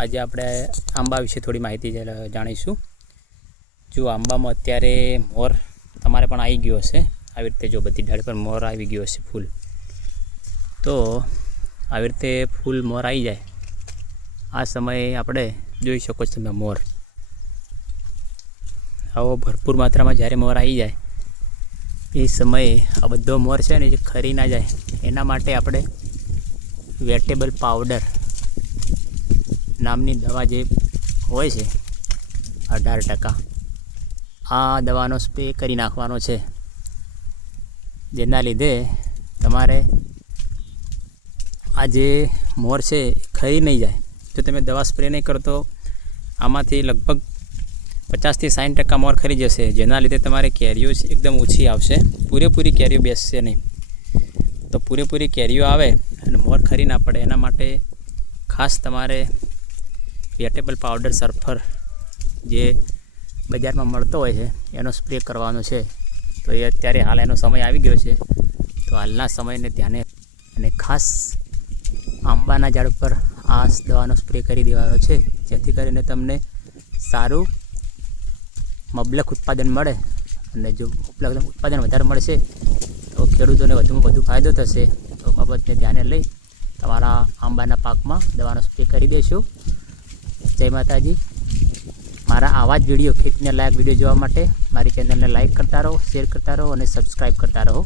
આજે આપણે આંબા વિશે થોડી માહિતી જાણીશું। જો આંબામાં અત્યારે મોર તમારે પણ આવી ગયો હશે, આવી રીતે જો બધી ડાળી પર મોર આવી ગયો હશે ફૂલ, તો આવી રીતે ફૂલ મોર આવી જાય આ સમયે આપણે જોઈ શકો છો તમે મોર આવો ભરપૂર માત્રામાં જ્યારે મોર આવી જાય એ સમયે આ બધો મોર છે ને જે ખરી ના જાય એના માટે આપણે વેટેબલ પાવડર નામની દવા જે હોય છે 18%, આ દવાનો સ્પ્રે કરી નાખવાનો છે, જેના લીધે તમારે આ જે મોર છે ખરી નહીં જાય। જો તમે દવા સ્પ્રે નહીં કરો તો આમાંથી લગભગ 50 થી 60% મોર ખરી જશે, જેના લીધે તમારે કેરીઓ એકદમ ઓછી આવશે, પૂરેપૂરી કેરીઓ બેસશે નહીં। તો પૂરેપૂરી કેરીઓ આવે અને મોર ખરી ના પડે એના માટે ખાસ તમારે વેટેબલ પાવડર સલ્ફર જે બજારમાં મળતો હોય છે એનો સ્પ્રે કરવાનો છે। તો એ અત્યારે હાલ એનો સમય આવી ગયો છે, તો હાલના સમયને ધ્યાને અને ખાસ આંબાના ઝાડ પર આ દવાનો સ્પ્રે કરી દેવાનો છે, જેથી કરીને તમને સારું મબલક ઉત્પાદન મળે। અને જો ઉત્પાદન વધારે મળશે તો ખેડૂતોને વધુમાં વધુ ફાયદો થશે। તો બાબતને ધ્યાને લઈ તમારા આંબાના પાકમાં દવાનો સ્પ્રે કરી દેશો। જય માતાજી। મારા આવા જ વિડીયો, ખેતીને લાયક વિડીયો જોવા માટે મારી ચેનલને લાઇક કરતા રહો, શેર કરતા રહો અને સબસ્ક્રાઈબ કરતા રહો।